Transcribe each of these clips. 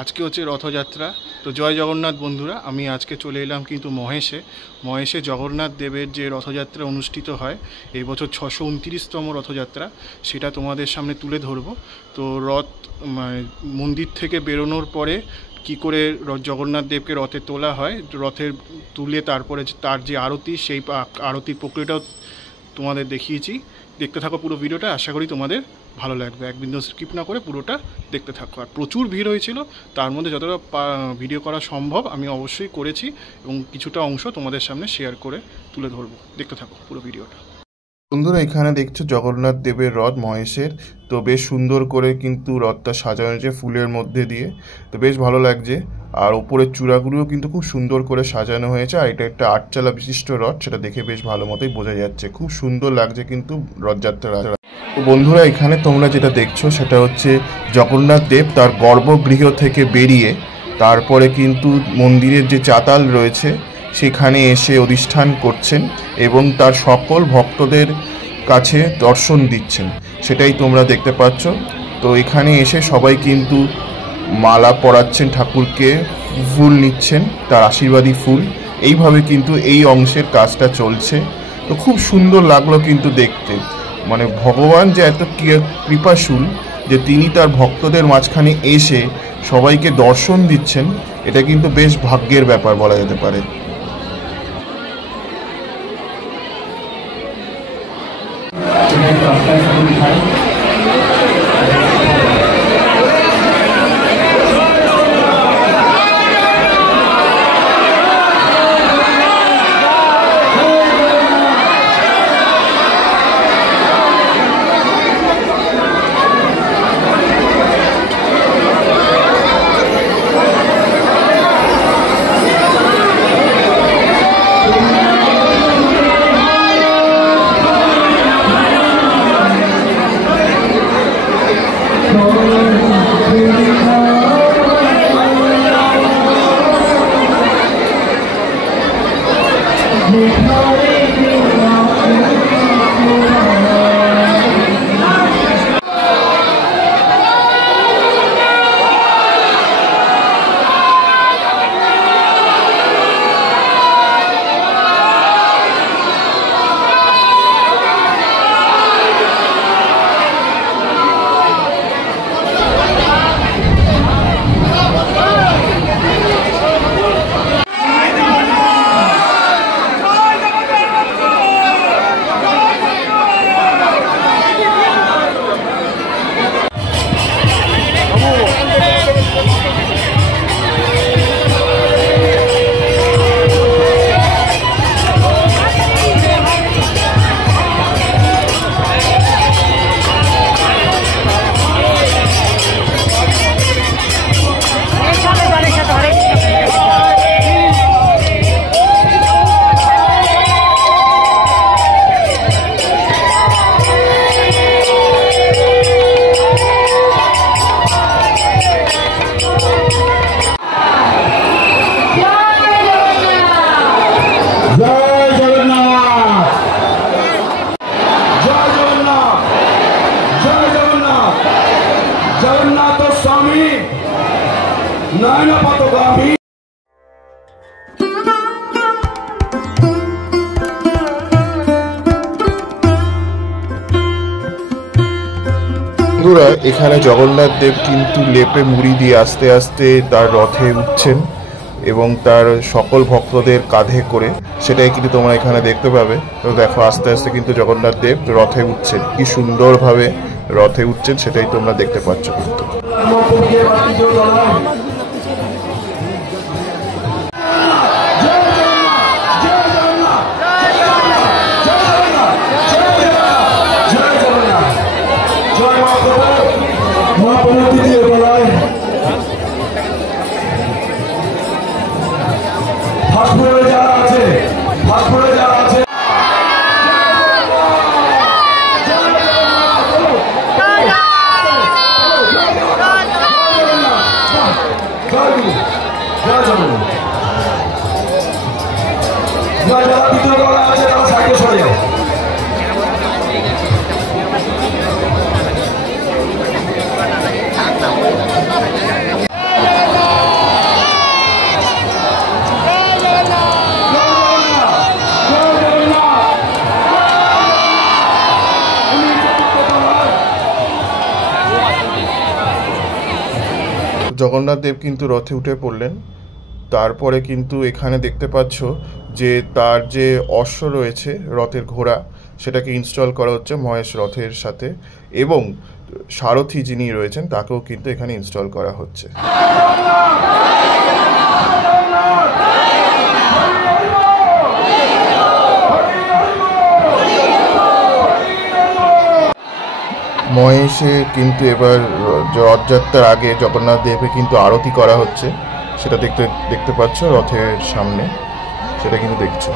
আজকে হচ্ছে রথযাত্রা। তো জয় জগন্নাথ বন্ধুরা, আমি আজকে চলে এলাম কিন্তু মহেশে জগন্নাথ দেবের যে রথযাত্রা অনুষ্ঠিত হয় এই বছর 629তম রথযাত্রা, সেটা তোমাদের সামনে তুলে ধরবো। তো রথ মন্দির থেকে বেরোনোর পরে কি করে জগন্নাথ দেবকে রথে তোলা হয়, রথের তুলে তারপরে তার যে আরতি, সেই আরতির প্রক্রিয়াটাও তোমাদের দেখিয়েছি। দেখতে থাকো পুরো ভিডিওটা, আশা করি তোমাদের ভালো লাগবে। এক বিন্দু স্কিপ না করে পুরোটা দেখতে থাকো। আর প্রচুর ভিড় হয়েছিল, তার মধ্যে যতটা ভিডিও করা সম্ভব আমি অবশ্যই করেছি এবং কিছুটা অংশ তোমাদের সামনে শেয়ার করে তুলে ধরবো। দেখতে থাকো পুরো ভিডিওটা। বন্ধুরা, এখানে দেখছো জগন্নাথ দেবের রথ মহেশের। তো বেশ সুন্দর করে কিন্তু রথটা সাজানো হয়েছে ফুলের মধ্যে দিয়ে, তো বেশ ভালো লাগছে। আর ওপরের চূড়াগুলোও কিন্তু খুব সুন্দর করে সাজানো হয়েছে। আর এটা একটা 8 চালা বিশিষ্ট রথ, সেটা দেখে বেশ ভালো মতোই বোঝা যাচ্ছে। খুব সুন্দর লাগছে কিন্তু রথযাত্রা। তো বন্ধুরা, এখানে তোমরা যেটা দেখছো সেটা হচ্ছে জগন্নাথ দেব তার গর্ভগৃহ থেকে বেরিয়ে তারপরে কিন্তু মন্দিরের যে চাতাল রয়েছে সেখানে এসে অধিষ্ঠান করছেন এবং তার সকল ভক্তদের কাছে দর্শন দিচ্ছেন, সেটাই তোমরা দেখতে পাচ্ছ। তো এখানে এসে সবাই কিন্তু মালা পরাচ্ছেন ঠাকুরকে, ফুল নিচ্ছেন, তার আশীর্বাদী ফুল। এইভাবে কিন্তু এই অংশের কাজটা চলছে। তো খুব সুন্দর লাগলো কিন্তু দেখতে। মানে ভগবান যে এত কৃপাশীল যে তিনি তার ভক্তদের মাঝখানে এসে সবাইকে দর্শন দিচ্ছেন, এটা কিন্তু বেশ ভাগ্যের ব্যাপার বলা যেতে পারে। বন্ধুরা, এখানে জগন্নাথ দেব কিন্তু লেপে মুড়ি দিয়ে আস্তে আস্তে তার রথে উঠছেন এবং তার সকল ভক্তদের কাঁধে করে, সেটাই কিন্তু তোমরা এখানে দেখতে পাবে। তো দেখো আস্তে আস্তে কিন্তু জগন্নাথ দেব রথে উঠছেন, কি সুন্দরভাবে রথে উঠছেন সেটাই তোমরা দেখতে পাচ্ছ কিন্তু। জগন্নাথ দেব কিন্তু রথে উঠে পড়লেন। তারপরে কিন্তু এখানে দেখতে পাচ্ছ যে তার যে অশ্ব রয়েছে, রথের ঘোড়া, সেটাকে ইনস্টল করা হচ্ছে মহেশ রথের সাথে, এবং সারথি যিনি রয়েছেন তাকেও কিন্তু এখানে ইনস্টল করা হচ্ছে। মহেশে কিন্তু এবার রথযাত্রার আগে জগন্নাথ দেবকে কিন্তু আরতি করা হচ্ছে, সেটা দেখতে পাচ্ছ রথের সামনে, সেটা কিন্তু দেখছো।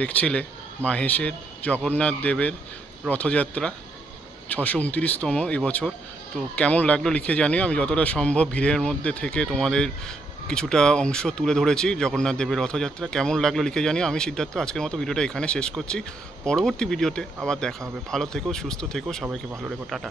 দেখছিলে মাহেশের জগন্নাথ দেবের রথযাত্রা 629তম এবছর। তো কেমন লাগলো লিখে জানিও। আমি যতটা সম্ভব ভিড়ের মধ্যে থেকে তোমাদের কিছুটা অংশ তুলে ধরেছি জগন্নাথ দেবের রথযাত্রা। কেমন লাগলো লিখে জানিও। আমি সিদ্ধার্থ, আজকের মতো ভিডিওটা এখানে শেষ করছি। পরবর্তী ভিডিওতে আবার দেখা হবে। ভালো থেকো, সুস্থ থেকো, সবাইকে ভালো রেখো, টাটা।